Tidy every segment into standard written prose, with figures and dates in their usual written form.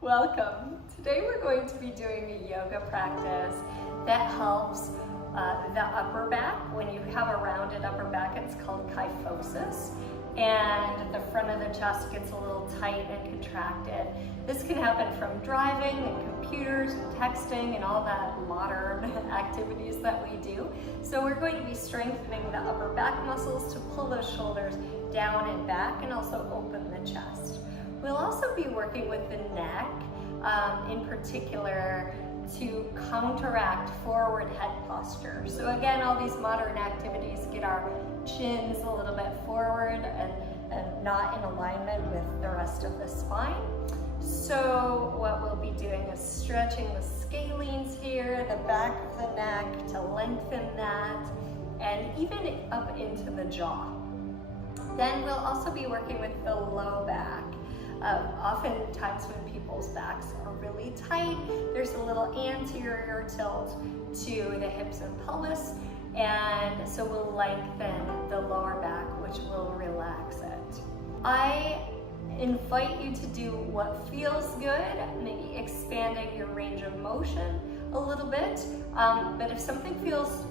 Welcome. Today we're going to be doing a yoga practice that helps the upper back. When you have a rounded upper back, it's called kyphosis, and the front of the chest gets a little tight and contracted. This can happen from driving and computers and texting and all that modern activities that we do. So we're going to be strengthening the upper back muscles to pull those shoulders down and back and also open the chest. We'll also be working with the neck, in particular, to counteract forward head posture. So again, all these modern activities get our chins a little bit forward and not in alignment with the rest of the spine. So what we'll be doing is stretching the scalenes here, the back of the neck to lengthen that, and even up into the jaw. Then we'll also be working with the low back. Oftentimes when people's backs are really tight, there's a little anterior tilt to the hips and pelvis, and so we'll lengthen the lower back, which will relax it. I invite you to do what feels good, maybe expanding your range of motion a little bit, but if something feels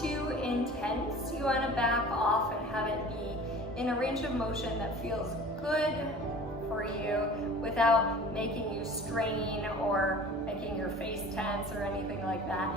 too intense, you want to back off and have it be in a range of motion that feels good for you without making you strain or making your face tense or anything like that.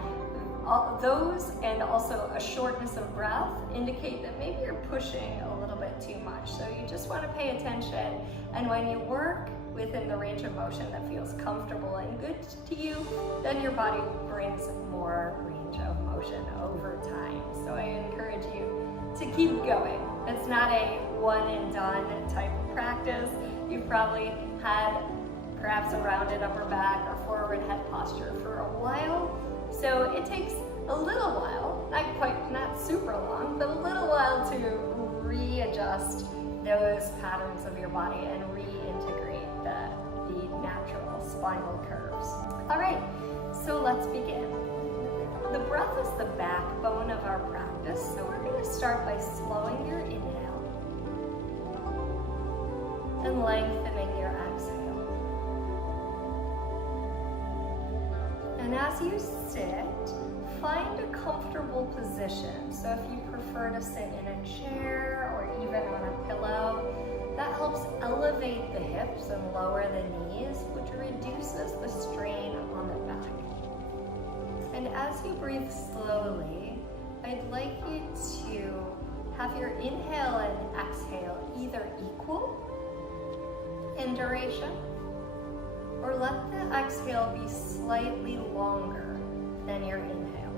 All those and also a shortness of breath indicate that maybe you're pushing a little bit too much. So you just want to pay attention, and when you work within the range of motion that feels comfortable and good to you, then your body brings more range of motion over time. So I encourage you to keep going. It's not a one and done type of practice. You've probably had perhaps a rounded upper back or forward head posture for a while. So it takes a little while, not super long, but a little while to readjust those patterns of your body and reintegrate the natural spinal curves. All right, so let's begin. The breath is the backbone of our practice, so we're going to start by slowing your inhale and lengthening your exhale. And as you sit, find a comfortable position. So if you prefer to sit in a chair or even on a pillow, that helps elevate the hips and lower the knees, which reduces the strain on the back. And as you breathe slowly, I'd like you to have your inhale and exhale either equal in duration, or let the exhale be slightly longer than your inhale.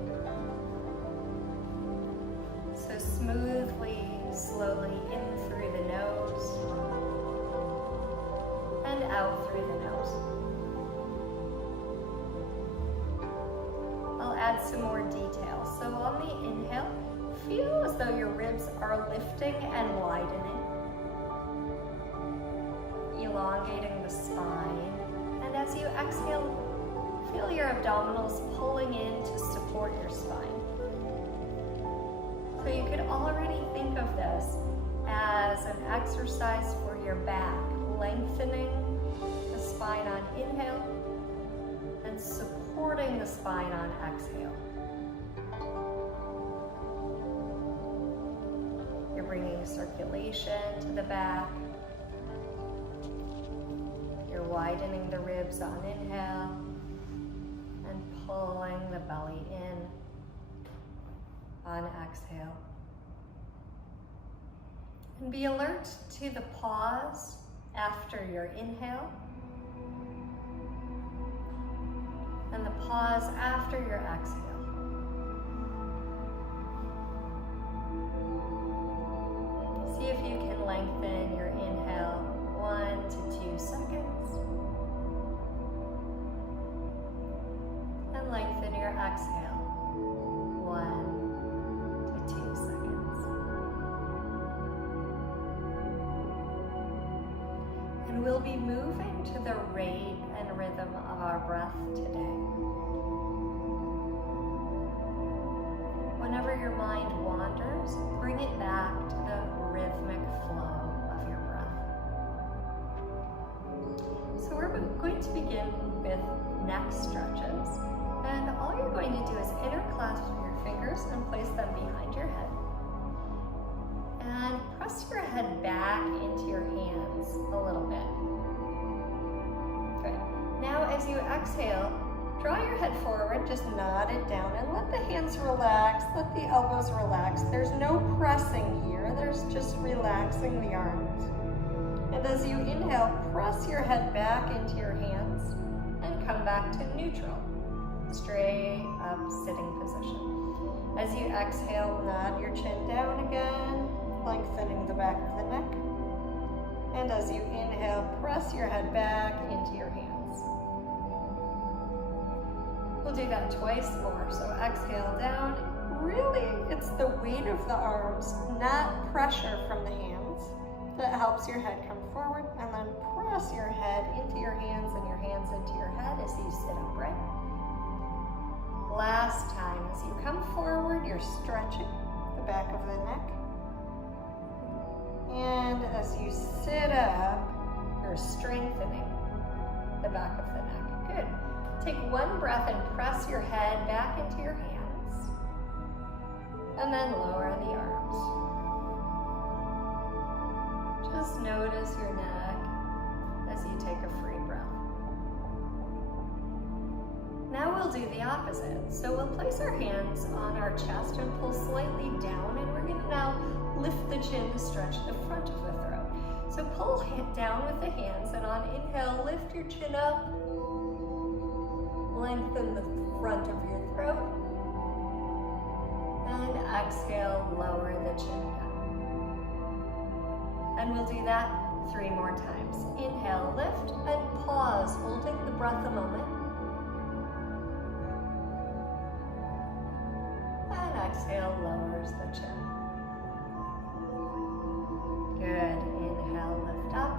So smoothly, slowly in through the nose and out through the nose. I'll add some more detail. So on the inhale, feel as though your ribs are lifting and widening, elongating the spine. And as you exhale, feel your abdominals pulling in to support your spine. So you could already think of this as an exercise for your back, lengthening the spine on inhale and supporting the spine on exhale. You're bringing circulation to the back. You're widening the ribs on inhale and pulling the belly in on exhale. And be alert to the pause after your inhale and the pause after your exhale. See if you can lengthen your inhale 1 to 2 seconds and lengthen your exhale 1 to 2 seconds. And we'll be moving to the rate and rhythm of our breath today. Whenever your mind wanders, bring it back to the rhythmic flow of your breath. So we're going to begin with neck stretches. And all you're going to do is interclasp your fingers and place them behind your head. And press your head back into your hands a little bit. Good. Now as you exhale, draw your head forward, just nod it down and let the hands relax, let the elbows relax. There's no pressing here, there's just relaxing the arms. And as you inhale, press your head back into your hands and come back to neutral. Straight up sitting position. As you exhale, nod your chin down again, lengthening the back of the neck. And as you inhale, press your head back into your hands. We'll do that twice more. So exhale down. Really, it's the weight of the arms, not pressure from the hands, that helps your head come forward. And then press your head into your hands and your hands into your head as you sit upright. Last time, as you come forward, you're stretching the back of the neck. And as you sit up, you're strengthening the back of the neck. Good. Take one breath and press your head back into your hands. And then lower the arms. Just notice your neck as you take a free breath. Now we'll do the opposite. So we'll place our hands on our chest and pull slightly down, and we're going to now lift the chin to stretch the front of the throat. So pull down with the hands, and on inhale, lift your chin up, lengthen the front of your throat, and exhale, lower the chin down. And we'll do that 3 more times. Inhale, lift, and pause, holding the breath a moment. Exhale lowers the chin. Good. Inhale, lift up.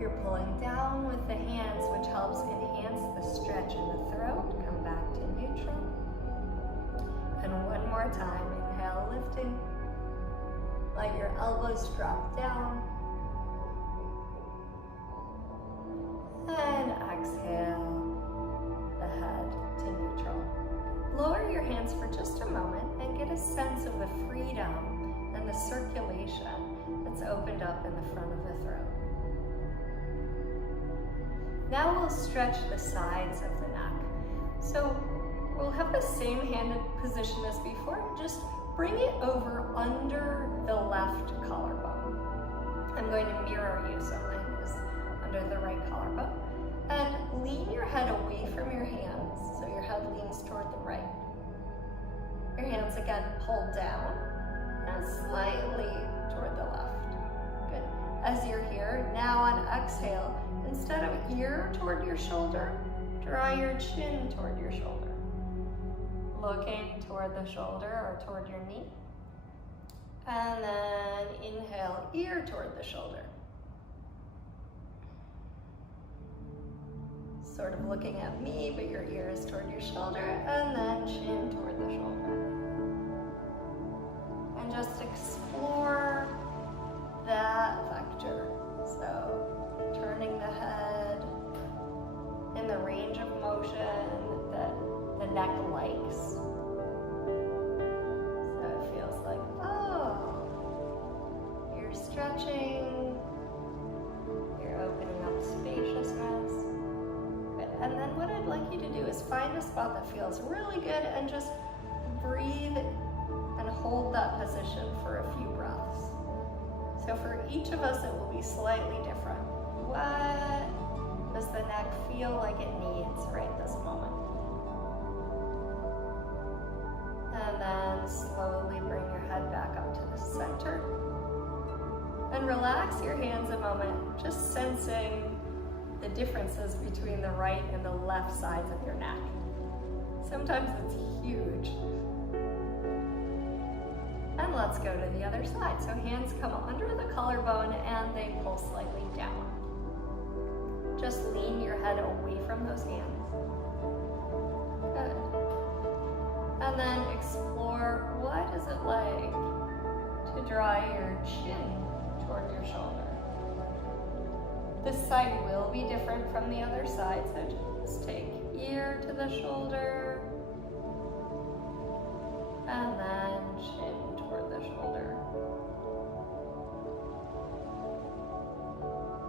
You're pulling down with the hands, which helps enhance the stretch in the throat. Come back to neutral. And one more time. Inhale, lifting. Let your elbows drop down. And exhale. The head to neutral. Lower your hands for just a moment and get a sense of the freedom and the circulation that's opened up in the front of the throat. Now we'll stretch the sides of the neck. So we'll have the same hand position as before, just bring it over under the left collarbone. I'm going to mirror you, so mine is under the right collarbone. And lean your head away from your hands, so your head leans toward the right. Your hands again pulled down and slightly toward the left. Good. As you're here, now on exhale, instead of ear toward your shoulder, draw your chin toward your shoulder. Looking toward the shoulder or toward your knee. And then inhale, ear toward the shoulder. Sort of looking at me, but your ear is toward your shoulder, and then chin toward the shoulder. And just explore that vector. So turning the head in the range of motion that the neck likes. So it feels like, oh, you're stretching, you're opening up spaciousness. And then what I'd like you to do is find a spot that feels really good and just breathe and hold that position for a few breaths. So for each of us, it will be slightly different. What does the neck feel like it needs right this moment? And then slowly bring your head back up to the center. And relax your hands a moment, just sensing the differences between the right and the left sides of your neck. Sometimes it's huge. And let's go to the other side. So hands come under the collarbone and they pull slightly down. Just lean your head away from those hands. Good. And then explore, what is it like to draw your chin This side will be different from the other side, so just take ear to the shoulder, and then chin toward the shoulder.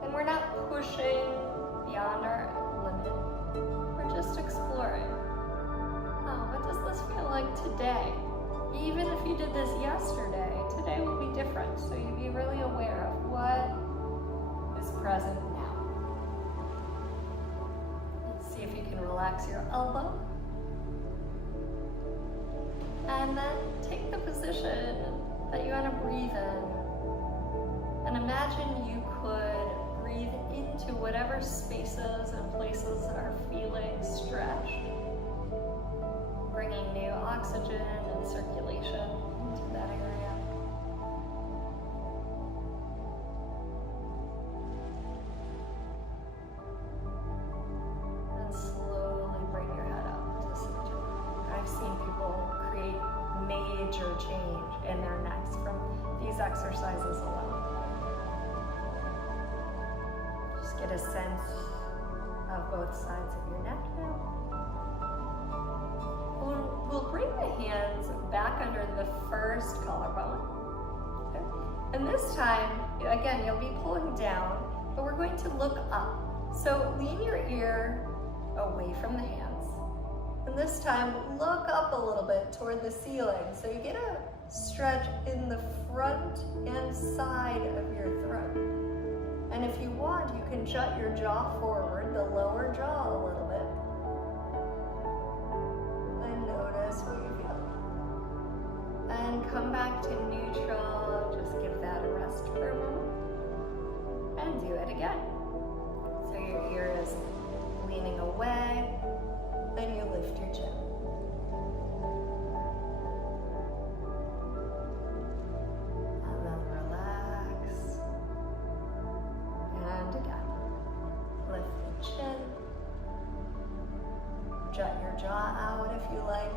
And we're not pushing beyond our limit. We're just exploring. Oh, what does this feel like today? Even if you did this yesterday, today will be different. So you be really aware of what is present now. Let's see if you can relax your elbow. And then take the position that you want to breathe in. And imagine you could breathe into whatever spaces and places are feeling stretched, bringing new oxygen and circulation into that area. And slowly bring your head up to center. I've seen people create major change in their necks from these exercises alone. Just get a sense of both sides of your neck now. We'll bring the hands back under the first collarbone. Okay. And this time, again, you'll be pulling down, but we're going to look up. So lean your ear away from the hands. And this time, look up a little bit toward the ceiling. So you get a stretch in the front and side of your throat. And if you want, you can jut your jaw forward, the lower jaw a little bit. And notice what you feel. And come back to neutral. Just give that a rest for a moment. And do it again. So your ear is leaning away. Then you lift your chin. And then relax. And again. Lift the chin. Jut your jaw out if you like.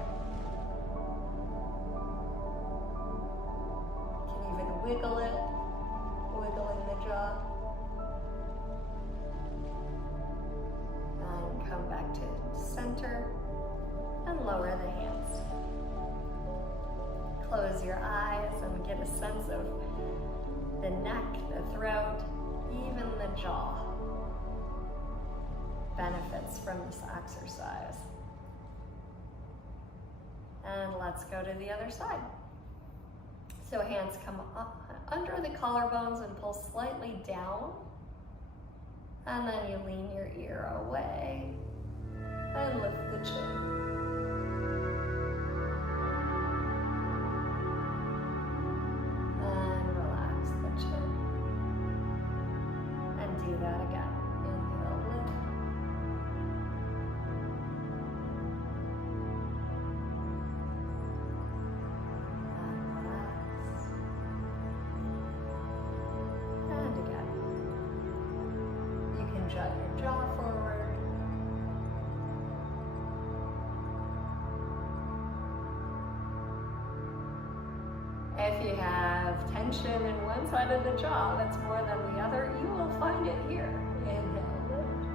You can even wiggle it, wiggling the jaw. And come back to center and lower the hands. Close your eyes and get a sense of the neck, the throat, even the jaw benefits from this exercise. And let's go to the other side. So hands come up under the collarbones and pull slightly down. And then you lean your ear away and lift the chin. And relax the chin. And do that again. Inhale, lift. And relax. And again. You can jut your jaw forward. If you have tension in one side of the jaw that's more than the other, you will find it here. Inhale, lift.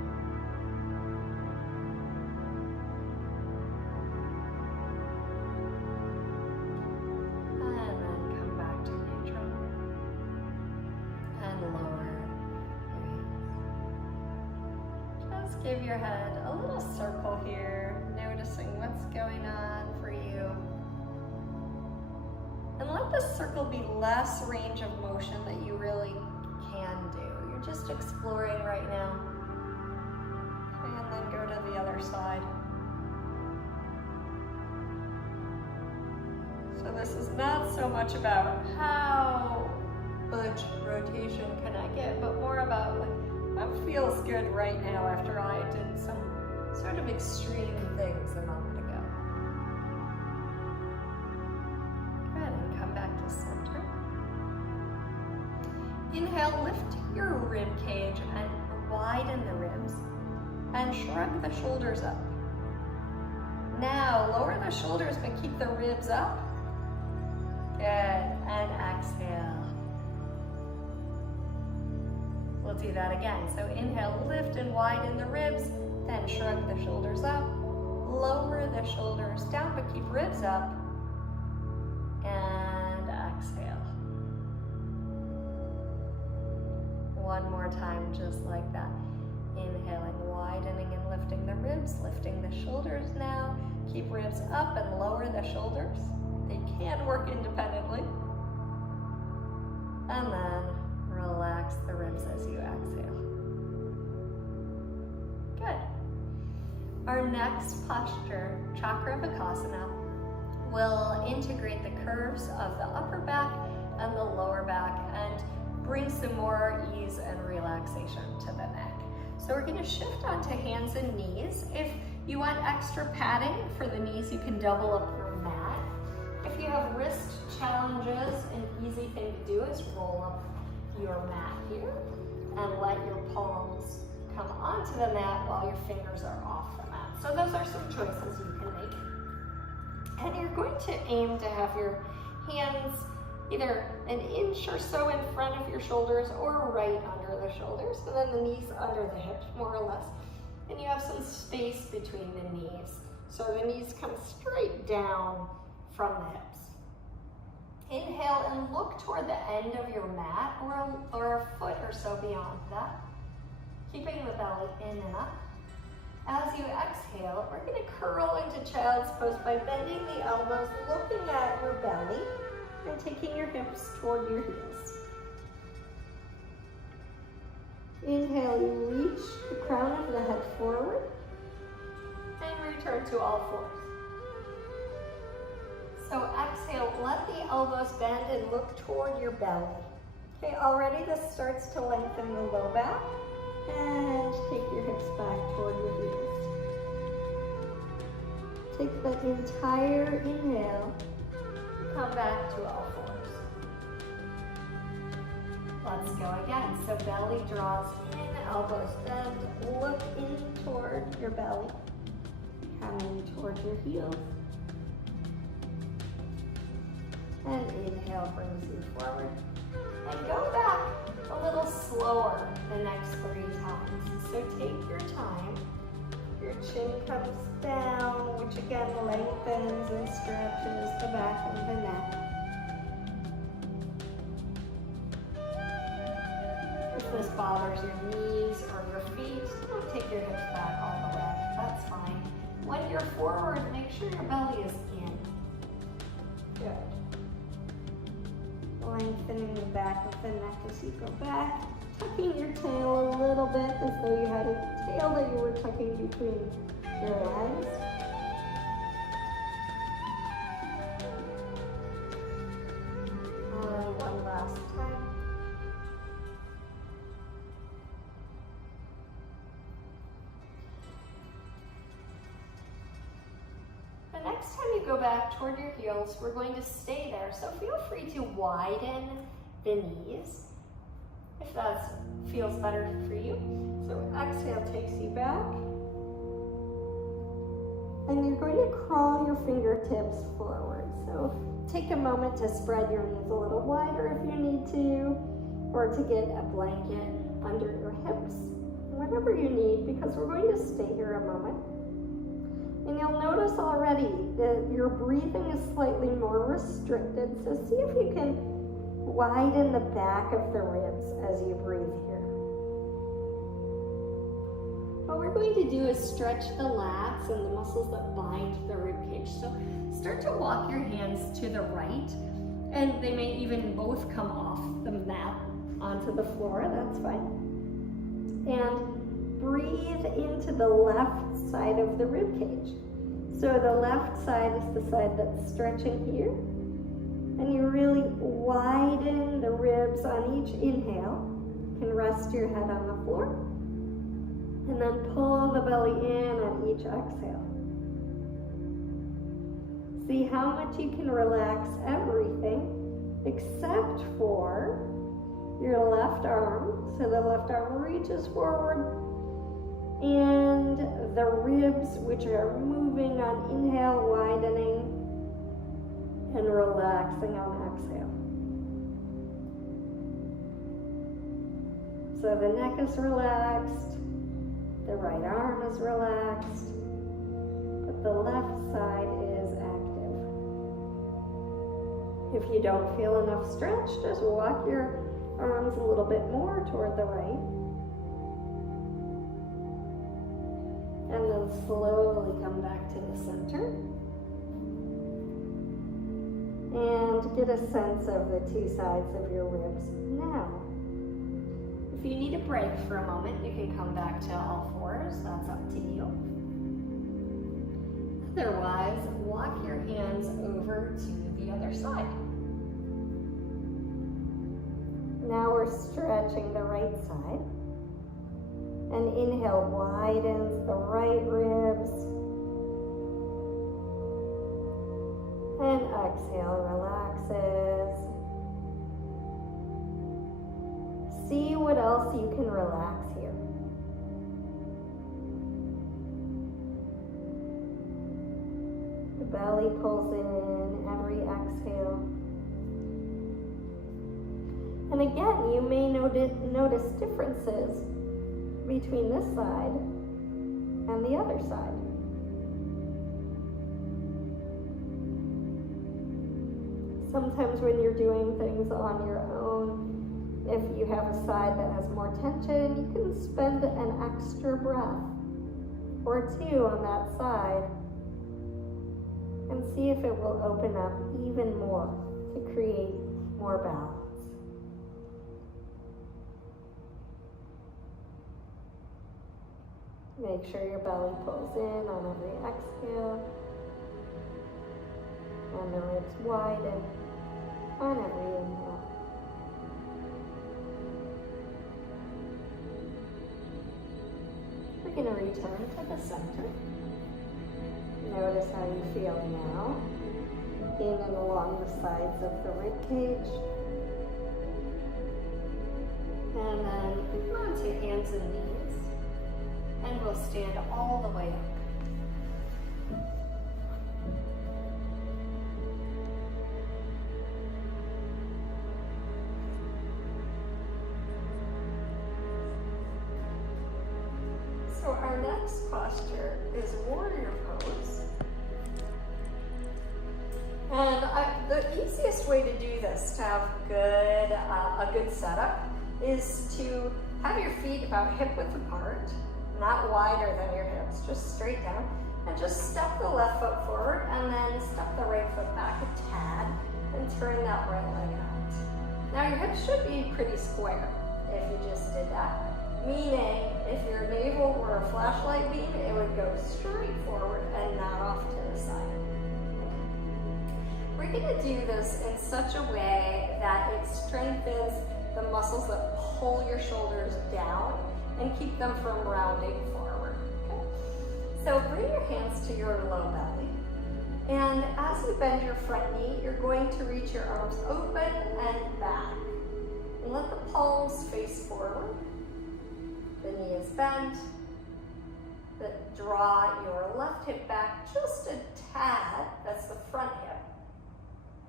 And then come back to neutral. And lower your hands. Just give your head a little circle here, noticing what's going on for you. And let this circle be less range of motion that you really can do. You're just exploring right now. And then go to the other side. So this is not so much about how much rotation can I get, but more about like, what feels good right now after I did some sort of extreme things a moment ago. Center. Inhale, lift your rib cage and widen the ribs and shrug the shoulders up. Now lower the shoulders but keep the ribs up. Good, and exhale. do that again. So inhale, lift and widen the ribs, then shrug the shoulders up, lower the shoulders down, but keep ribs up, and exhale. One more time, just like that. Inhaling, widening and lifting the ribs, lifting the shoulders now. Keep ribs up and lower the shoulders. They can work independently. And then relax the ribs as you exhale. Good. Our next posture, Chakravakasana, will integrate the curves of the upper back and the lower back and bring some more ease and relaxation to the neck. So we're going to shift onto hands and knees. If you want extra padding for the knees, you can double up your mat. If you have wrist challenges, an easy thing to do is roll up your mat here and let your palms come onto the mat while your fingers are off the mat. So those are some choices you can make. And you're going to aim to have your hands either an inch or so in front of your shoulders or right under the shoulders, and then the knees under the hips, more or less. And you have some space between the knees. So the knees come straight down from the hips. Inhale and look toward the end of your mat or a foot or so beyond that. Keeping the belly in and up. As you exhale, we're going to curl into child's pose by bending the elbows, looking at your belly, and taking your hips toward your heels. Inhale, you reach the crown of the head forward, and return to all fours. So exhale, let the elbows bend and look toward your belly. Okay, already this starts to lengthen the low back, and take your hips back toward your heels. Take the entire inhale, come back to all fours. Let's go again. So belly draws in, elbows bend, look in toward your belly, coming toward your heels. And inhale brings you forward. And go back a little slower the next 3 times. So take your time. Your chin comes down, which again lengthens and stretches the back of the neck. If this bothers your knees or your feet, don't take your hips back all the way. That's fine. When you're forward, make sure your belly is in. Good. Lengthening the back of the neck as you go back. Tucking your tail a little bit as though you had a tail that you were tucking between your legs. And one last time. The next time you go back toward your heels, we're going to stay there. So feel free to widen the knees if that feels better for you. So exhale takes you back. And you're going to crawl your fingertips forward. So take a moment to spread your knees a little wider if you need to, or to get a blanket under your hips, whatever you need, because we're going to stay here a moment. And you'll notice already that your breathing is slightly more restricted, so see if you can widen the back of the ribs as you breathe here. What we're going to do is stretch the lats and the muscles that bind the rib cage. So start to walk your hands to the right, and they may even both come off the mat onto the floor, that's fine. And breathe into the left side of the rib cage. So the left side is the side that's stretching here. And you really widen the ribs on each inhale. You can rest your head on the floor. And then pull the belly in on each exhale. See how much you can relax everything except for your left arm. So the left arm reaches forward. And the ribs, which are moving on inhale, widening, and relaxing on exhale. So the neck is relaxed, the right arm is relaxed, but the left side is active. If you don't feel enough stretch, just walk your arms a little bit more toward the right. And then slowly come back to the center. And get a sense of the two sides of your ribs now. If you need a break for a moment, you can come back to all fours. That's up to you. Otherwise, walk your hands over to the other side. Now we're stretching the right side. And inhale widens the right ribs. And exhale relaxes. See what else you can relax here. The belly pulls in every exhale. And again, you may notice differences between this side and the other side. Sometimes when you're doing things on your own, if you have a side that has more tension, you can spend an extra breath or two on that side and see if it will open up even more to create more balance. Make sure your belly pulls in on every exhale and the ribs widen on every inhale. We're going to return to the center. Notice how you feel now, in and along the sides of the rib cage. And then come on to hands and knees, and we'll stand all the way up. So our next posture is warrior pose. And the easiest way to do this, to have a good setup, is to have your feet about hip width apart, not wider than your hips, just straight down, and just step the left foot forward and then step the right foot back a tad and turn that right leg out. Now your hips should be pretty square if you just did that. Meaning, if your navel were a flashlight beam, it would go straight forward and not off to the side. We're going to do this in such a way that it strengthens the muscles that pull your shoulders down and keep them from rounding forward. Okay? So bring your hands to your low belly. And as you bend your front knee, you're going to reach your arms open and back. And let the palms face forward. The knee is bent. Draw your left hip back just a tad. That's the front hip.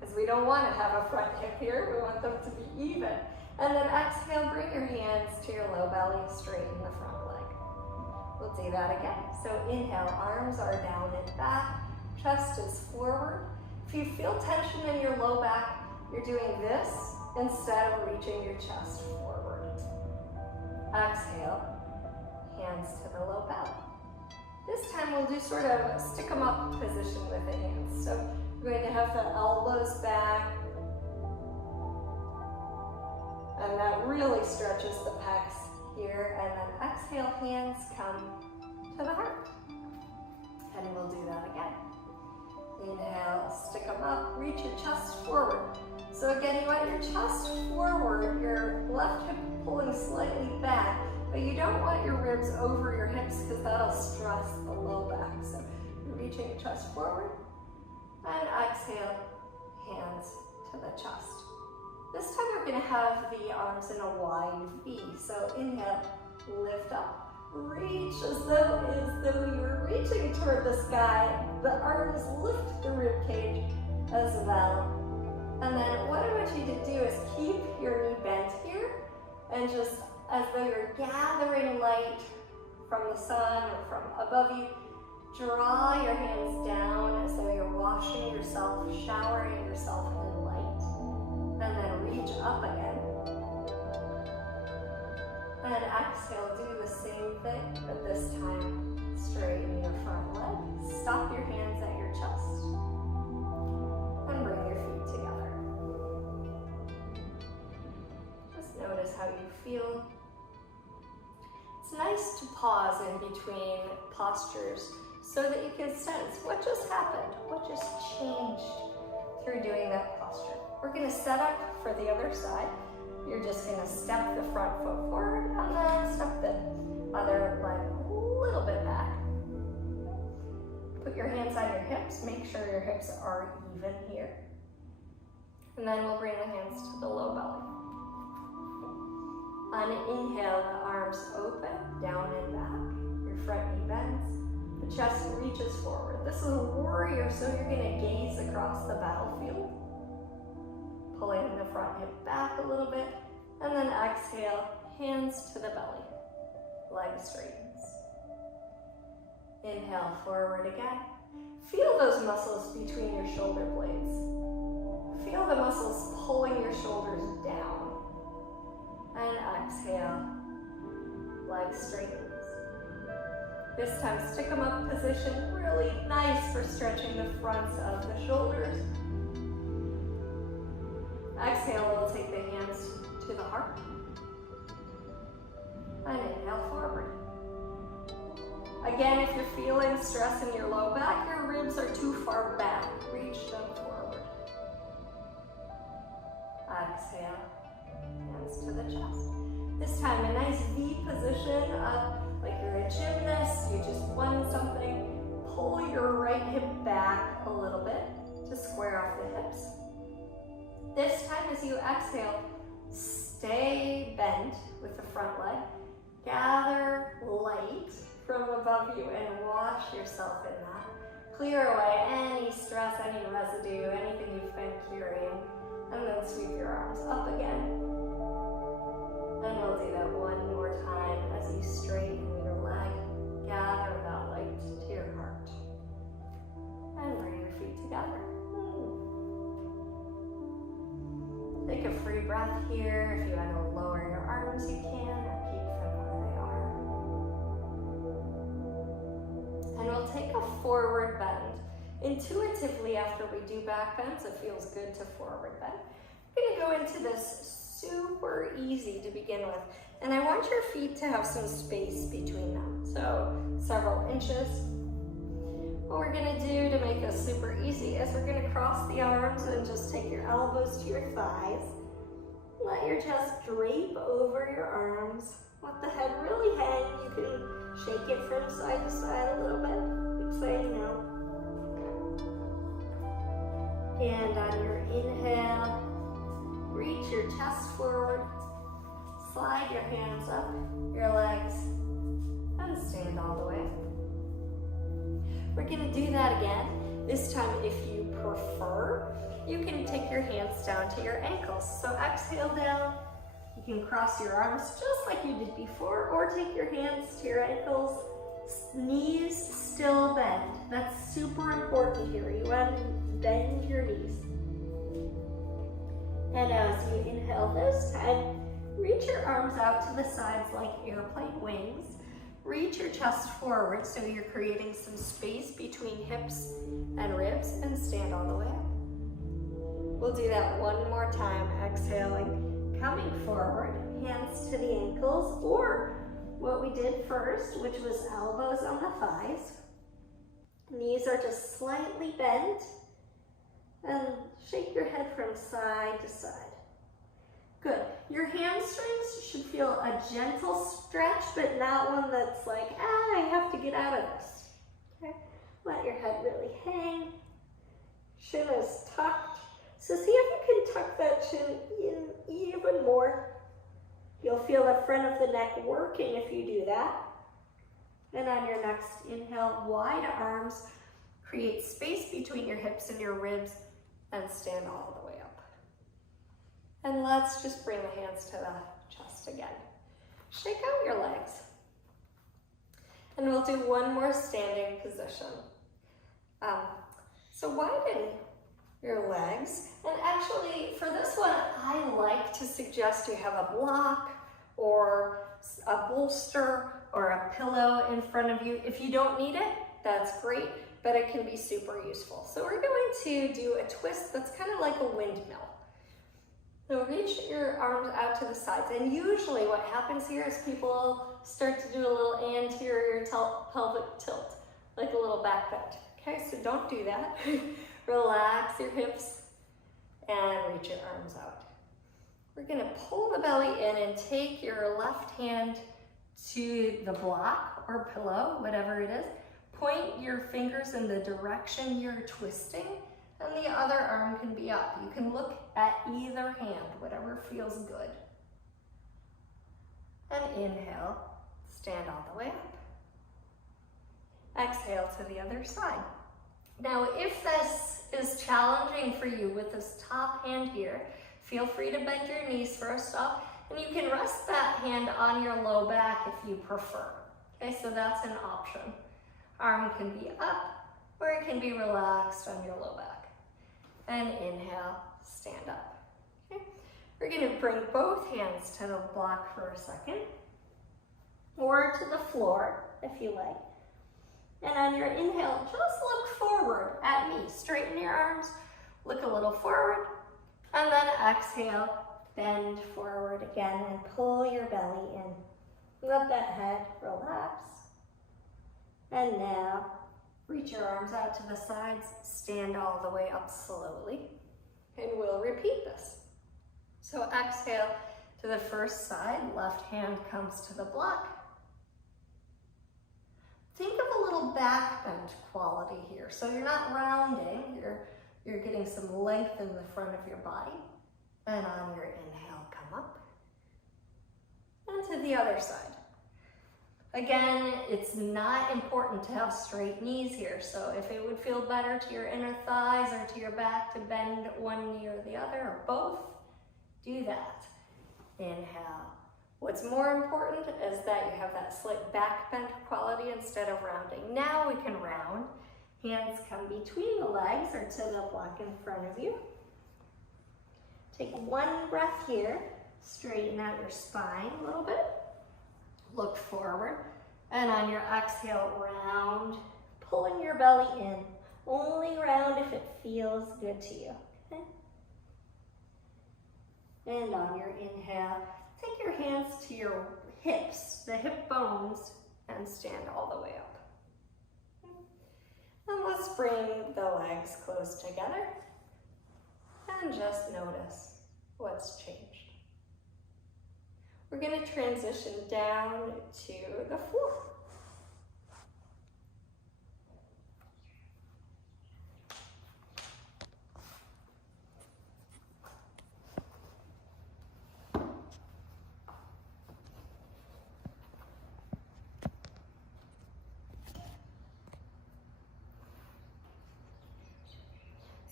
Because we don't want to have a front hip here. We want them to be even. And then exhale, bring your hands to your low belly, straighten the front leg. We'll do that again. So inhale, arms are down and back. Chest is forward. If you feel tension in your low back, you're doing this instead of reaching your chest forward. Exhale, hands to the low belly. This time we'll do sort of a stick 'em up position with the hands. So we're going to have the elbows back, and that really stretches the pecs here. And then exhale, hands come to the heart. And we'll do that again. Inhale, stick them up, reach your chest forward. So again, you want your chest forward, your left hip pulling slightly back, but you don't want your ribs over your hips because that'll stress the low back. So you're reaching your chest forward, and exhale, hands to the chest. This time we're going to have the arms in a wide V. So inhale, lift up. Reach as though you're reaching toward the sky. The arms lift the rib cage as well. And then what I want you to do is keep your knee bent here and just as though you're gathering light from the sun or from above you. Draw your hands down as though you're washing yourself, showering yourself in light. And then reach up again. And exhale, do the same thing, but this time straighten your front leg. Stop your hands at your chest. And bring your feet together. Just notice how you feel. It's nice to pause in between postures so that you can sense what just happened, what just changed through doing that posture. We're going to set up for the other side. You're just going to step the front foot forward and then step the other leg a little bit back. Put your hands on your hips. Make sure your hips are even here. And then we'll bring the hands to the low belly. On an inhale, the arms open, down and back. Your front knee bends. The chest reaches forward. This is a warrior, so you're going to gaze across the battlefield. Pulling the front hip back a little bit. And then exhale, hands to the belly. Leg straightens. Inhale, forward again. Feel those muscles between your shoulder blades. Feel the muscles pulling your shoulders down. And exhale, leg straightens. This time, stick them up position, really nice for stretching the fronts of the shoulders. Exhale, we'll take the hands to the heart. And inhale, forward. Again, if you're feeling stress in your low back, your ribs are too far back. Reach them forward. Exhale. Hands to the chest. This time, a nice V position up like you're a gymnast. You just won something. Pull your right hip back a little bit to square off the hips. This time, as you exhale, stay bent with the front leg. Gather light from above you and wash yourself in that. Clear away any stress, any residue, anything you've been carrying. And then sweep your arms up again. And we'll do that one more time as you straighten your leg. Gather that light to your heart. And bring your feet together. Take a free breath here. If you want to lower your arms, you can, or keep them where they are. And we'll take a forward bend. Intuitively, after we do back bends, it feels good to forward bend. We're going to go into this super easy to begin with. And I want your feet to have some space between them. So several inches. What we're going to do to make this super easy is we're going to cross the arms and just take your elbows to your thighs. Let your chest drape over your arms. Let the head really hang. You can shake it from side to side a little bit. Exciting now. And on your inhale, reach your chest forward. Slide your hands up, your legs, and stand all the way. We're going to do that again. This time, if you prefer, you can take your hands down to your ankles. So exhale down. You can cross your arms just like you did before, or take your hands to your ankles. Knees still bend. That's super important here. You want to bend your knees. And as you inhale this time, reach your arms out to the sides like airplane wings. Reach your chest forward so you're creating some space between hips and ribs, and stand all the way up. We'll do that one more time, exhaling, coming forward, hands to the ankles, or what we did first, which was elbows on the thighs. Knees are just slightly bent, and shake your head from side to side. Good. Your hamstrings should feel a gentle stretch, but not one that's like, I have to get out of this. Okay? Let your head really hang. Chin is tucked. So see if you can tuck that chin in even more. You'll feel the front of the neck working if you do that. And on your next inhale, wide arms. Create space between your hips and your ribs, and stand all the way up. And let's just bring the hands to the chest again. shake out your legs. And we'll do one more standing position. So widen your legs. And actually, for this one, I like to suggest you have a block or a bolster or a pillow in front of you. If you don't need it, that's great, but it can be super useful. So we're going to do a twist that's kind of like a windmill. So reach your arms out to the sides. And usually what happens here is people start to do a little anterior pelvic tilt, like a little back bend. Okay, so don't do that. Relax your hips and reach your arms out. We're gonna pull the belly in and take your left hand to the block or pillow, whatever it is. Point your fingers in the direction you're twisting, and the other arm can be up. You can look at either hand, whatever feels good. And inhale, stand all the way up. Exhale to the other side. Now, if this is challenging for you with this top hand here, feel free to bend your knees first off, and you can rest that hand on your low back if you prefer. Okay, so that's an option. Arm can be up, or it can be relaxed on your low back. And inhale, stand up. Okay, we're gonna bring both hands to the block for a second, or to the floor, if you like. And on your inhale, just look forward at me. Straighten your arms, look a little forward, and then exhale, bend forward again and pull your belly in. Let that head relax. And now, reach your arms out to the sides, stand all the way up slowly, and we'll repeat this. So exhale to the first side, left hand comes to the block. Think of a little back bend quality here. So you're not rounding, you're getting some length in the front of your body. And on your inhale, come up. And to the other side. Again, it's not important to have straight knees here. So if it would feel better to your inner thighs or to your back to bend one knee or the other, or both, do that. Inhale. What's more important is that you have that slight back bend quality instead of rounding. Now we can round. Hands come between the legs or to the block in front of you. Take one breath here. Straighten out your spine a little bit. Look forward. And on your exhale, round, pulling your belly in. Only round if it feels good to you. Okay? And on your inhale, take your hands to your hips, the hip bones, and stand all the way up. And let's bring the legs close together and just notice what's changed. We're going to transition down to the floor.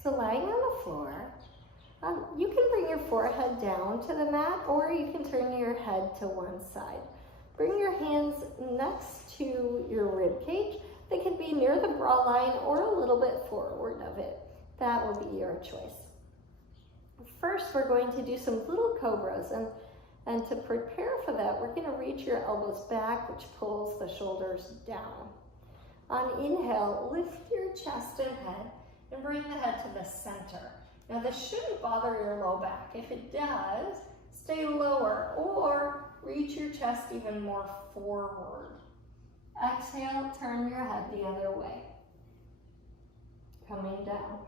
So lying on the floor, you can bring your forehead down to the mat, or you can turn your head to one side. Bring your hands next to your rib cage. They can be near the bra line or a little bit forward of it. That will be your choice. First, we're going to do some little cobras, and to prepare for that, we're going to reach your elbows back, which pulls the shoulders down. On inhale, lift your chest and head, and bring the head to the center. Now this shouldn't bother your low back. If it does, stay lower or reach your chest even more forward. Exhale, turn your head the other way. Coming down.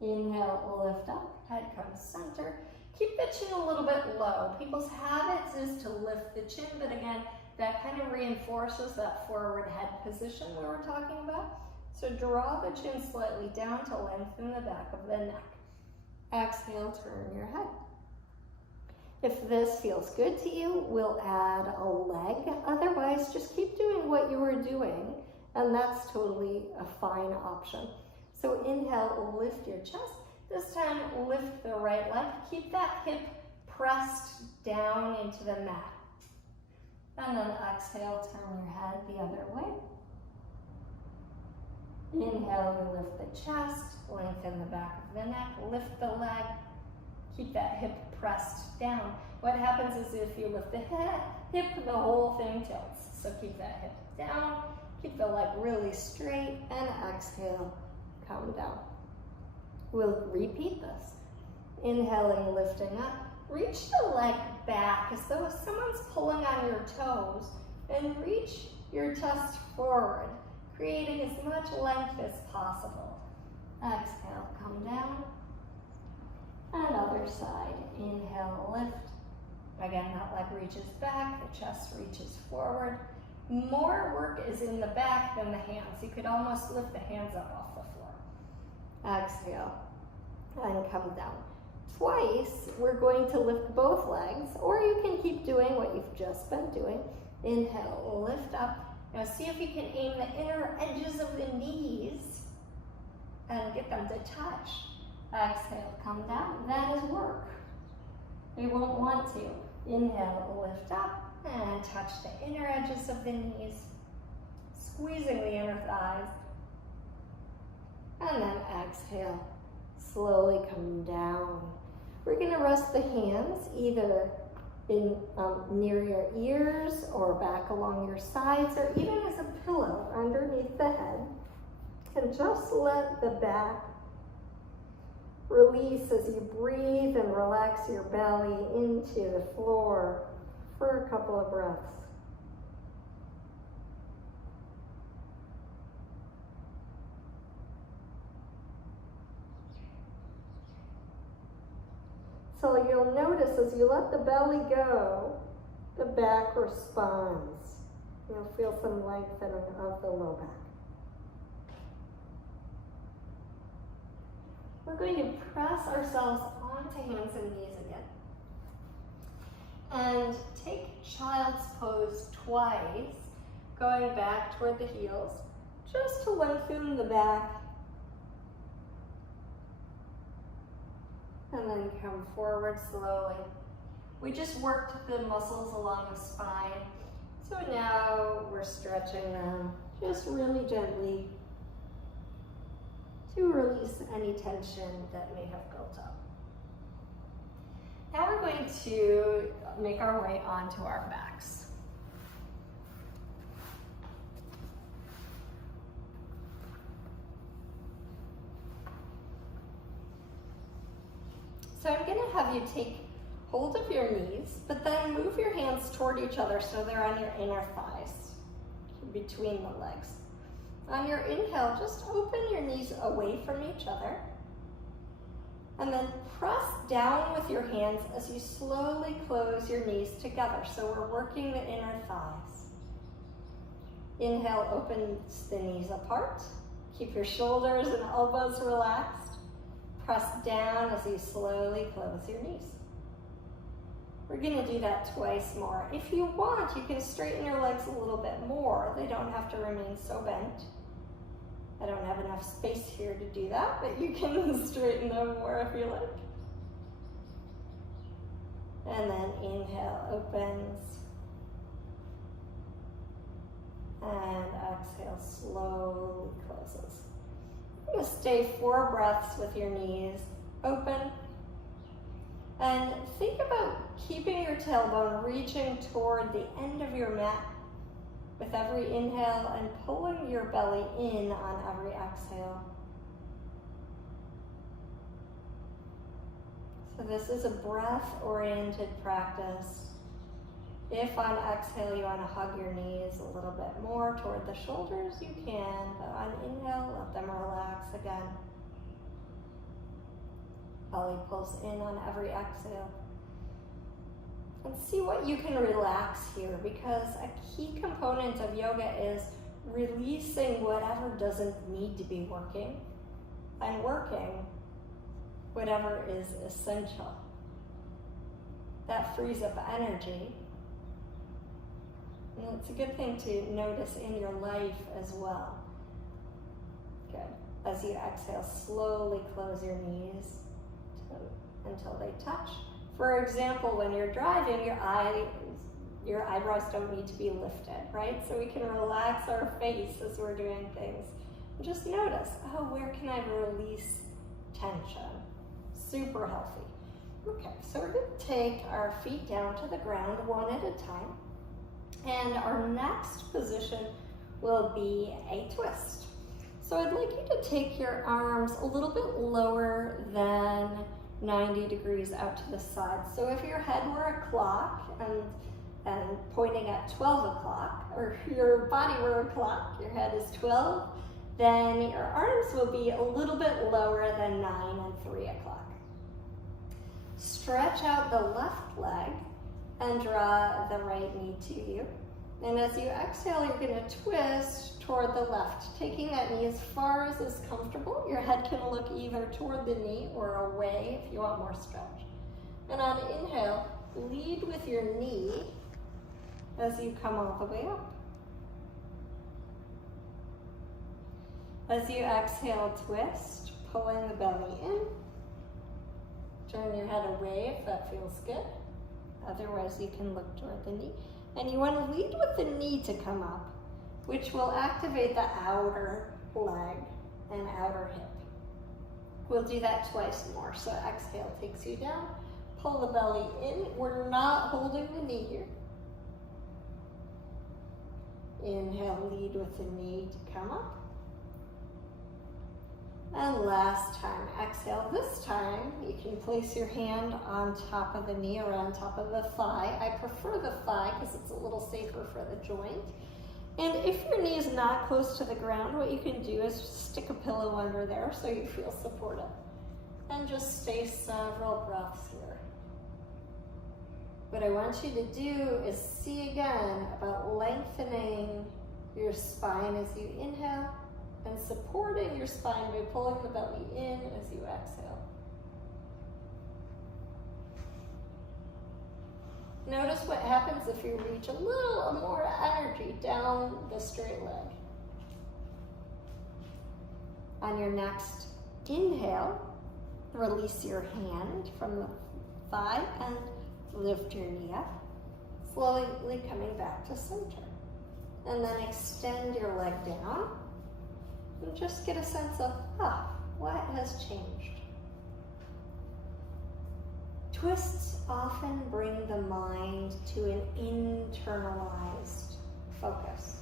Inhale, lift up, head comes center. Keep the chin a little bit low. People's habits is to lift the chin, but again, that kind of reinforces that forward head position we were talking about. So draw the chin slightly down to lengthen the back of the neck. Exhale, turn your head. If this feels good to you, we'll add a leg. Otherwise, just keep doing what you were doing, and that's totally a fine option. So inhale, lift your chest. This time, lift the right leg. Keep that hip pressed down into the mat. And then exhale, turn your head the other way. Inhale, you lift the chest, lengthen the back of the neck, lift the leg, keep that hip pressed down. What happens is if you lift the hip, the whole thing tilts. So keep that hip down, keep the leg really straight, and exhale, come down. We'll repeat this. Inhaling, lifting up. Reach the leg back as though someone's pulling on your toes, and reach your chest forward, creating as much length as possible. Exhale, come down. And other side. Inhale, lift. Again, that leg reaches back, the chest reaches forward. More work is in the back than the hands. You could almost lift the hands up off the floor. Exhale, and come down. Twice, we're going to lift both legs, or you can keep doing what you've just been doing. Inhale, lift up. Now see if you can aim the inner edges of the knees and get them to touch. Exhale, come down. That is work. We won't want to. Inhale, lift up and touch the inner edges of the knees, squeezing the inner thighs. And then exhale, slowly come down. We're going to rest the hands either in near your ears or back along your sides, or even as a pillow underneath the head. And just let the back release as you breathe and relax your belly into the floor for a couple of breaths. So you'll notice as you let the belly go, the back responds. You'll feel some lengthening of the low back. We're going to press ourselves onto hands and knees again. And take child's pose twice, going back toward the heels, just to lengthen the back. And then come forward slowly. We just worked the muscles along the spine. So now we're stretching them just really gently to release any tension that may have built up. Now we're going to make our way onto our backs. So I'm going to have you take hold of your knees, but then move your hands toward each other so they're on your inner thighs, between the legs. On your inhale, just open your knees away from each other, and then press down with your hands as you slowly close your knees together. So we're working the inner thighs. Inhale, opens the knees apart. Keep your shoulders and elbows relaxed. Press down as you slowly close your knees. We're going to do that twice more. If you want, you can straighten your legs a little bit more. They don't have to remain so bent. I don't have enough space here to do that, but you can straighten them more if you like. And then inhale, opens. And exhale, slowly closes. You're going to stay 4 breaths with your knees open. And think about keeping your tailbone reaching toward the end of your mat with every inhale and pulling your belly in on every exhale. So this is a breath-oriented practice. If on exhale you want to hug your knees a little bit more toward the shoulders, you can, but on inhale, let them relax again. Belly pulls in on every exhale. And see what you can relax here, because a key component of yoga is releasing whatever doesn't need to be working and working whatever is essential. That frees up energy. And it's a good thing to notice in your life as well. Good. As you exhale, slowly close your knees until they touch. For example, when you're driving, your eyes Your eyebrows don't need to be lifted, right? So we can relax our face as we're doing things. And just notice, oh, where can I release tension? Super healthy. Okay, so we're going to take our feet down to the ground one at a time. And our next position will be a twist. So I'd like you to take your arms a little bit lower than 90 degrees out to the side. So if your head were a clock and pointing at 12 o'clock, or your body were a clock, your head is 12, then your arms will be a little bit lower than 9 and 3 o'clock. Stretch out the left leg and draw the right knee to you. And as you exhale, you're going to twist toward the left, taking that knee as far as is comfortable. Your head can look either toward the knee or away if you want more stretch. And on inhale, lead with your knee as you come all the way up. As you exhale, twist, pulling the belly in. Turn your head away if that feels good. Otherwise, you can look toward the knee. And you want to lead with the knee to come up, which will activate the outer leg and outer hip. We'll do that twice more. So exhale takes you down, pull the belly in. We're not holding the knee here. Inhale, lead with the knee to come up. And last time, exhale. This time, you can place your hand on top of the knee or on top of the thigh. I prefer the thigh because it's a little safer for the joint. And if your knee is not close to the ground, what you can do is stick a pillow under there so you feel supported. And just stay several breaths here. What I want you to do is see again about lengthening your spine as you inhale, and supporting your spine by pulling the belly in as you exhale. Notice what happens if you reach a little more energy down the straight leg. On your next inhale, release your hand from the thigh and lift your knee up, slowly coming back to center. And then extend your leg down. And just get a sense of, what has changed? Twists often bring the mind to an internalized focus.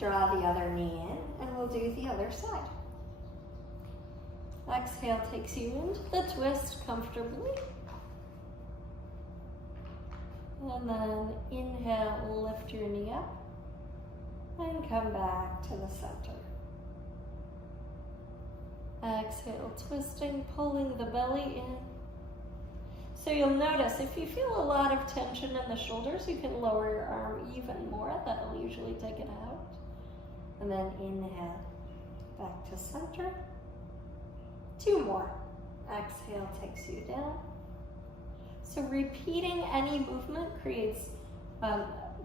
Draw the other knee in, and we'll do the other side. Exhale takes you into the twist comfortably. And then inhale, lift your knee up. And come back to the center. Exhale, twisting, pulling the belly in. So you'll notice if you feel a lot of tension in the shoulders, you can lower your arm even more. That'll usually take it out. And then inhale, back to center. 2 more. Exhale takes you down. So repeating any movement creates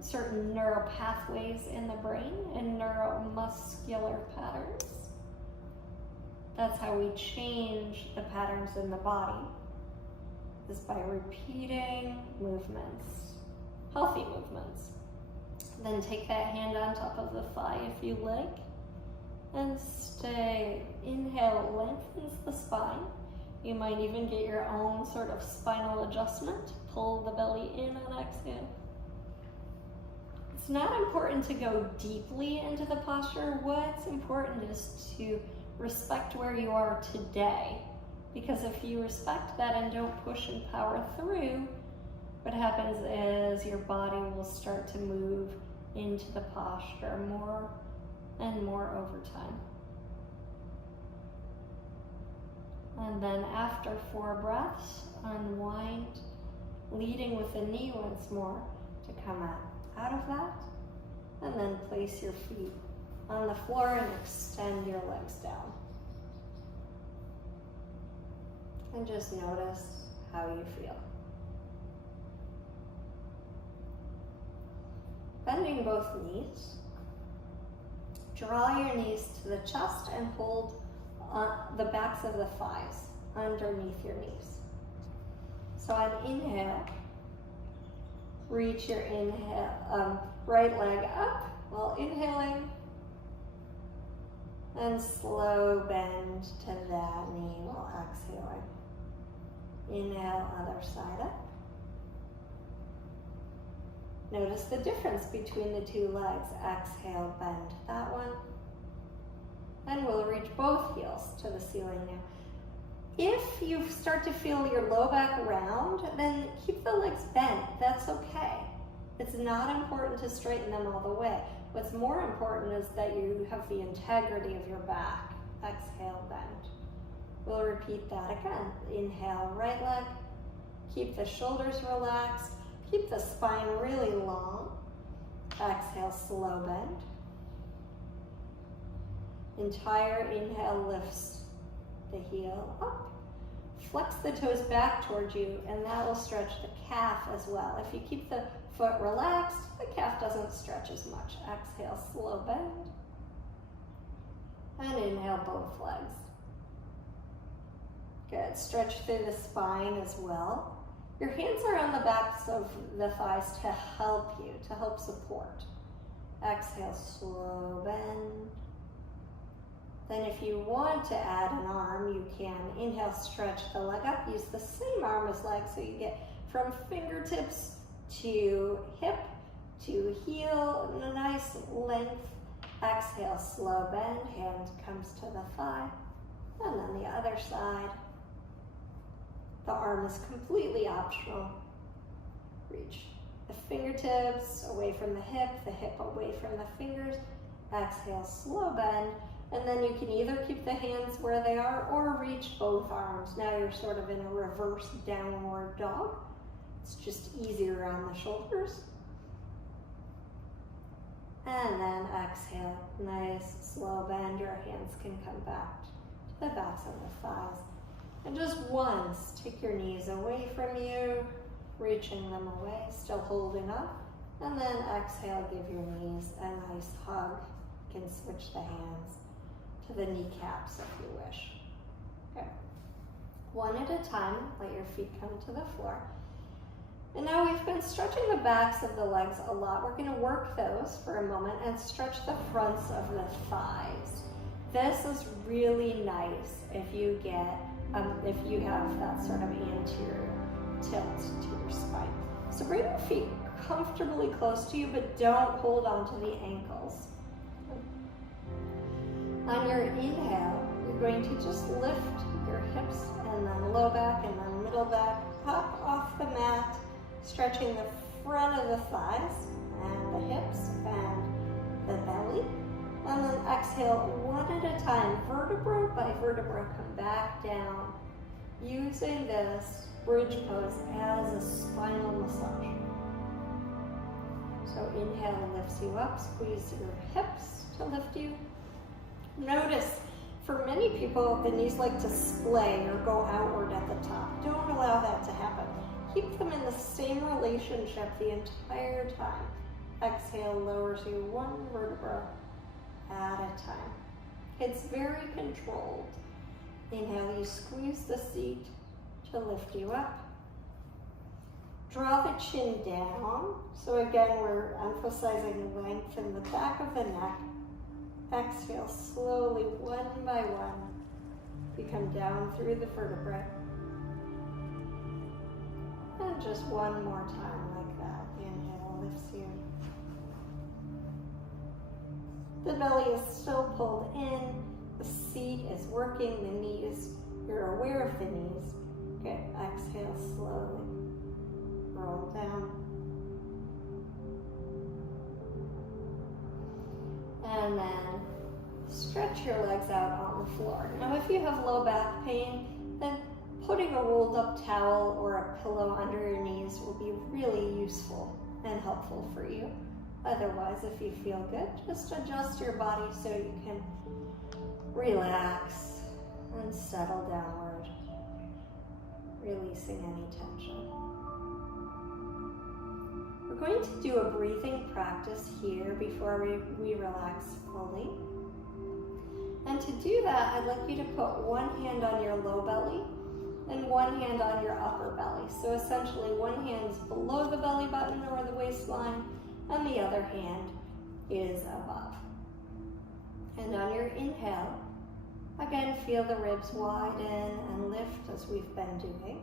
certain neural pathways in the brain and neuromuscular patterns. That's how we change the patterns in the body, is by repeating movements, healthy movements. Then take that hand on top of the thigh if you like, and stay. Inhale, lengthens the spine. You might even get your own sort of spinal adjustment. Pull the belly in on exhale. It's not important to go deeply into the posture. What's important is to respect where you are today. Because if you respect that and don't push and power through, what happens is your body will start to move into the posture more and more over time. And then after 4 breaths, unwind, leading with the knee once more to come out of that. And then place your feet on the floor and extend your legs down. And just notice how you feel. Bending both knees. Draw your knees to the chest and hold the backs of the thighs underneath your knees. So on inhale, reach your right leg up while inhaling, and slow bend to that knee while exhaling. Inhale, other side up. Notice the difference between the two legs. Exhale, bend that one. And we'll reach both heels to the ceiling now. If you start to feel your low back round, then keep the legs bent. That's okay. It's not important to straighten them all the way. What's more important is that you have the integrity of your back. Exhale, bend. We'll repeat that again. Inhale, right leg. Keep the shoulders relaxed. Keep the spine really long. Exhale, slow bend. Entire inhale lifts the heel up. Flex the toes back towards you, and that will stretch the calf as well. If you keep the foot relaxed, the calf doesn't stretch as much. Exhale, slow bend. And inhale, both legs. Good. Stretch through the spine as well. Your hands are on the backs of the thighs to help you, to help support. Exhale, slow bend. Then if you want to add an arm, you can. Inhale, stretch the leg up. Use the same arm as leg, so you get from fingertips to hip to heel, a nice length. Exhale, slow bend. Hand comes to the thigh. And then the other side. The arm is completely optional. Reach the fingertips away from the hip away from the fingers. Exhale, slow bend. And then you can either keep the hands where they are or reach both arms. Now you're sort of in a reverse downward dog. It's just easier on the shoulders. And then exhale, nice slow bend. Your hands can come back to the backs of the thighs. And just once, take your knees away from you, reaching them away, still holding up. And then exhale, give your knees a nice hug. You can switch the hands to the kneecaps if you wish. Okay. One at a time, let your feet come to the floor. And now we've been stretching the backs of the legs a lot. We're going to work those for a moment and stretch the fronts of the thighs. This is really nice if you have that sort of anterior tilt to your spine. So bring your feet comfortably close to you, but don't hold on to the ankles. On your inhale, you're going to just lift your hips and then low back and then middle back up off the mat, stretching the front of the thighs and the hips and the belly. And then exhale one at a time, vertebra by vertebra, come back down, using this bridge pose as a spinal massage. So inhale lifts you up, squeeze your hips to lift you. Notice, for many people, the knees like to splay or go outward at the top. Don't allow that to happen. Keep them in the same relationship the entire time. Exhale lowers you one vertebra at a time. It's very controlled. Inhale, you squeeze the seat to lift you up. Draw the chin down. So again, we're emphasizing length in the back of the neck. Exhale slowly, one by one. You come down through the vertebrae. And just one more time like that. The inhale lifts you. The belly is still pulled in. The seat is working. The knees, you're aware of the knees. Good. Exhale slowly. Roll down. And then stretch your legs out on the floor. Now if you have low back pain, then putting a rolled up towel or a pillow under your knees will be really useful and helpful for you. Otherwise, if you feel good, just adjust your body so you can relax and settle downward, releasing any tension. We're going to do a breathing practice here before we relax fully. And to do that, I'd like you to put one hand on your low belly and one hand on your upper belly. So essentially one hand is below the belly button or the waistline, and the other hand is above. And on your inhale, again, feel the ribs widen and lift as we've been doing.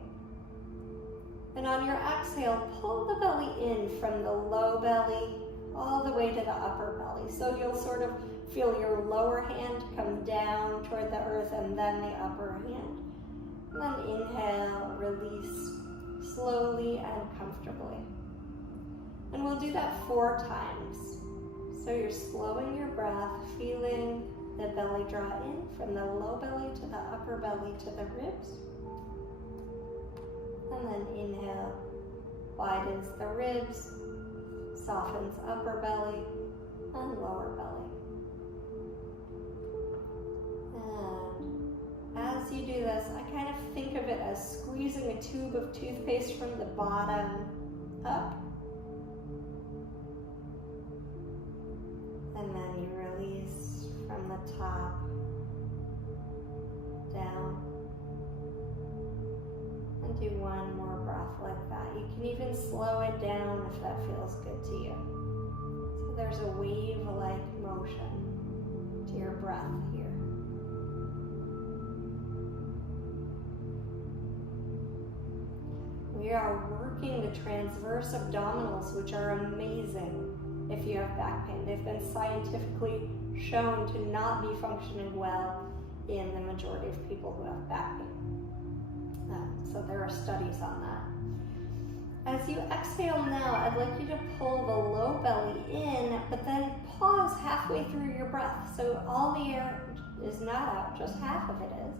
And on your exhale, pull the belly in from the low belly all the way to the upper belly. So you'll sort of feel your lower hand come down toward the earth and then the upper hand. And then inhale, release slowly and comfortably. And we'll do that 4 times. So you're slowing your breath, feeling the belly draw in from the low belly to the upper belly to the ribs. And then inhale, widens the ribs, softens upper belly and lower belly. And as you do this, I kind of think of it as squeezing a tube of toothpaste from the bottom up. And then you release from the top down. And do one more breath like that. You can even slow it down if that feels good to you. So there's a wave-like motion to your breath here. We are working the transverse abdominals, which are amazing if you have back pain. They've been scientifically shown to not be functioning well in the majority of people who have back pain. So there are studies on that. As you exhale now, I'd like you to pull the low belly in, but then pause halfway through your breath. So all the air is not out, just half of it is.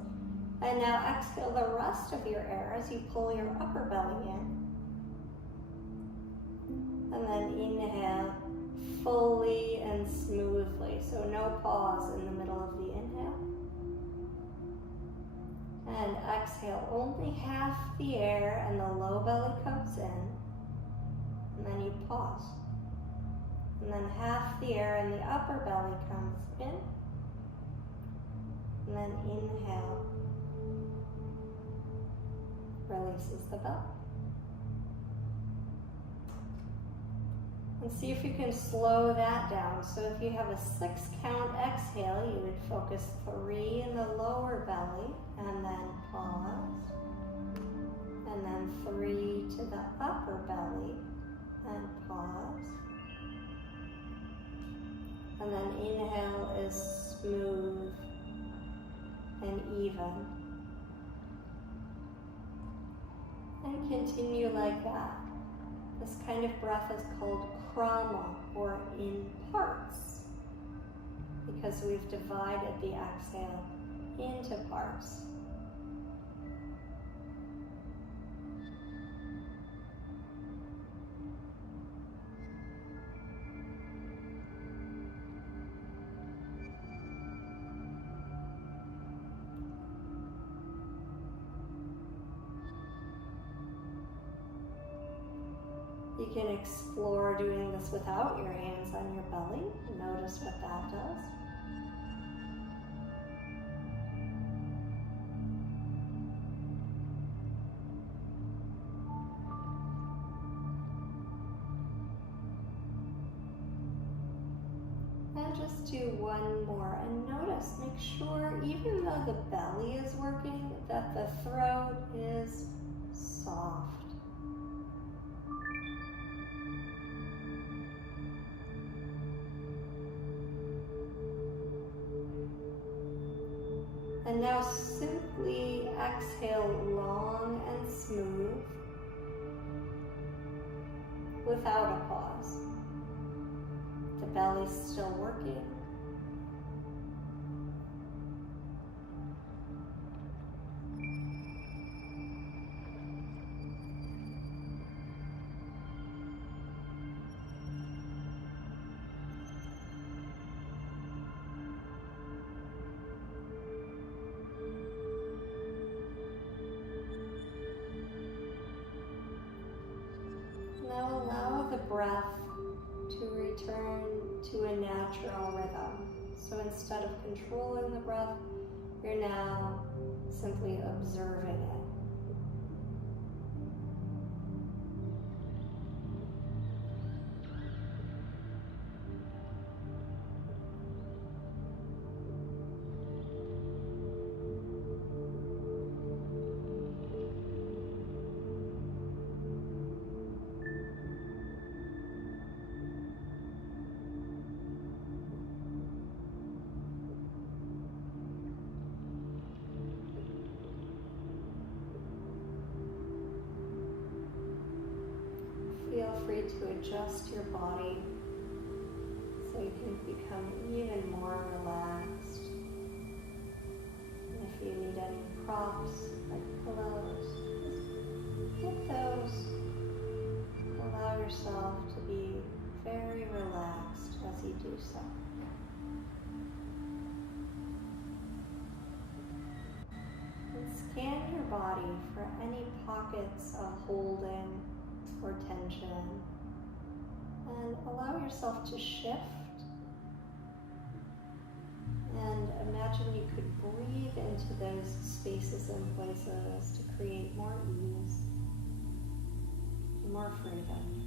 And now exhale the rest of your air as you pull your upper belly in. And then inhale fully and smoothly. So no pause in the middle of the inhale. And exhale, only half the air and the low belly comes in. And then you pause. And then half the air and the upper belly comes in. And then inhale. Releases the belly. And see if you can slow that down. So if you have a 6 count exhale, you would focus 3 in the lower belly and then pause. And then 3 to the upper belly and pause. And then inhale is smooth and even. And continue like that. This kind of breath is called krama, or in parts, because we've divided the exhale into parts. You can explore doing this without your hands on your belly. Notice what that does. And just do one more. And notice, make sure, even though the belly is working, that the throat is soft. And now simply exhale long and smooth without a pause. The belly's still working. Now allow the breath to return to a natural rhythm. So instead of controlling the breath, you're now simply observing it. free to adjust your body so you can become even more relaxed. And if you need any props like pillows, just get those. Allow yourself to be very relaxed as you do so. And scan your body for any pockets of holding or tension. And allow yourself to shift. And imagine you could breathe into those spaces and places to create more ease, more freedom.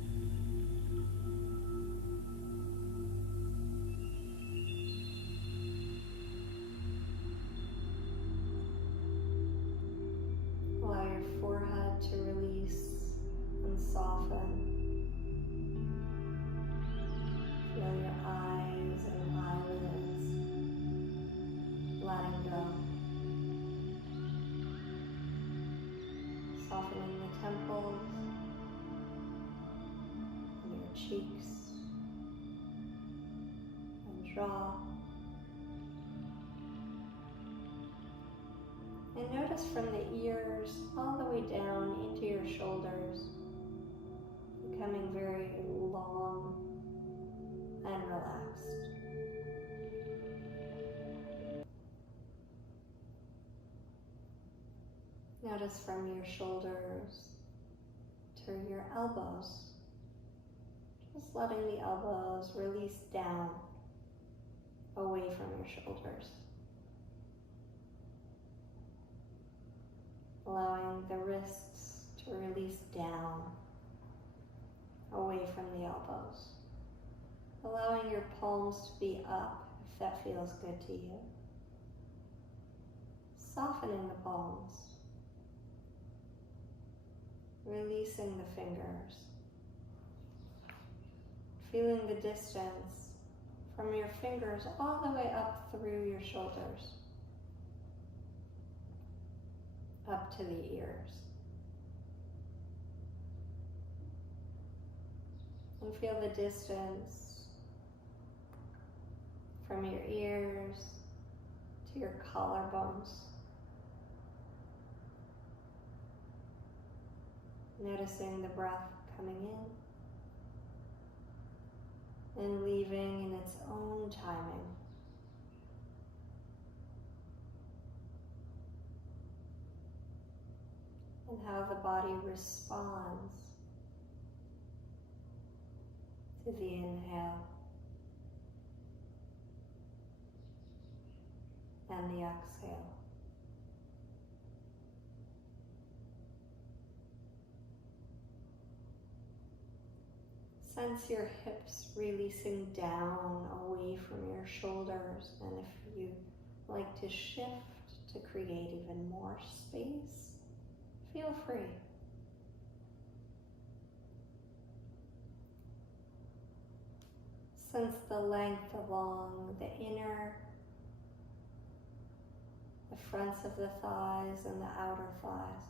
Allow your forehead to release and soften. Feel your eyes and eyelids letting go. Softening the temples and your cheeks and jaw. And notice from the ears all the way down into your shoulders, becoming very long and relaxed. Notice from your shoulders to your elbows, just letting the elbows release down, away from your shoulders. Allowing the wrists to release down, away from the elbows. Allowing your palms to be up if that feels good to you. Softening the palms. Releasing the fingers. Feeling the distance from your fingers all the way up through your shoulders, up to the ears. And feel the distance from your ears to your collarbones. Noticing the breath coming in and leaving in its own timing. And how the body responds to the inhale and the exhale. Sense your hips releasing down away from your shoulders, and if you like to shift to create even more space, feel free. Sense the length along the inner, the fronts of the thighs and the outer thighs.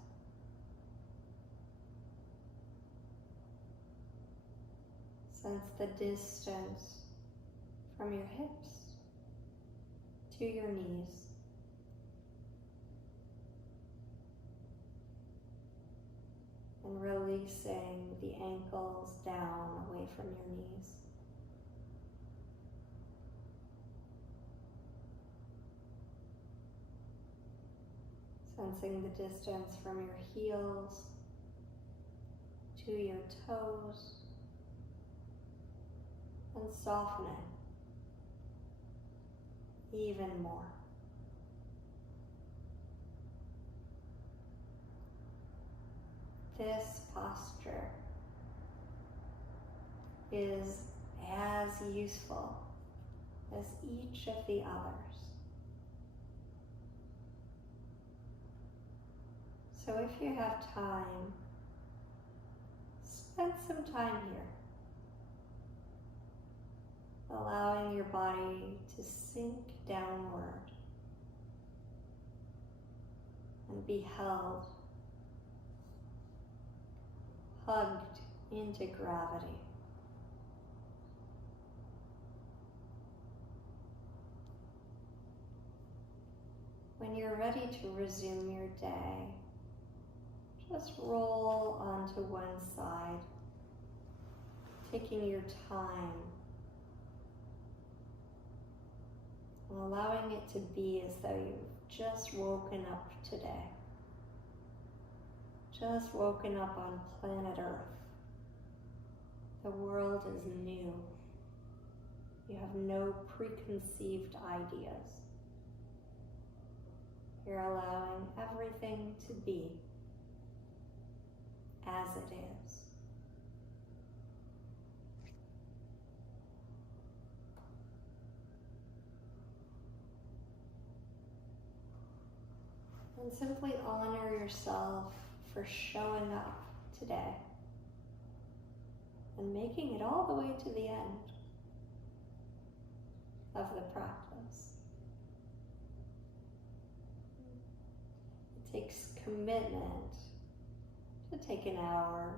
Sense the distance from your hips to your knees. And releasing the ankles down away from your knees. Sensing the distance from your heels to your toes. And softening even more. This posture is as useful as each of the others. So if you have time, spend some time here. Allowing your body to sink downward and be held, hugged into gravity. When you're ready to resume your day, just roll onto one side, taking your time, and allowing it to be as though you've just woken up today. Just woken up on planet Earth. The world is new. You have no preconceived ideas. You're allowing everything to be as it is. And simply honor yourself for showing up today and making it all the way to the end of the practice. It takes commitment to take an hour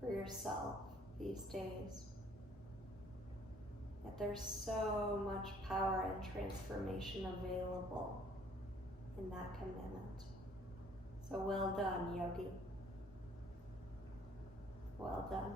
for yourself these days. Yet there's so much power and transformation available in that commitment. So well done, yogi. Well done.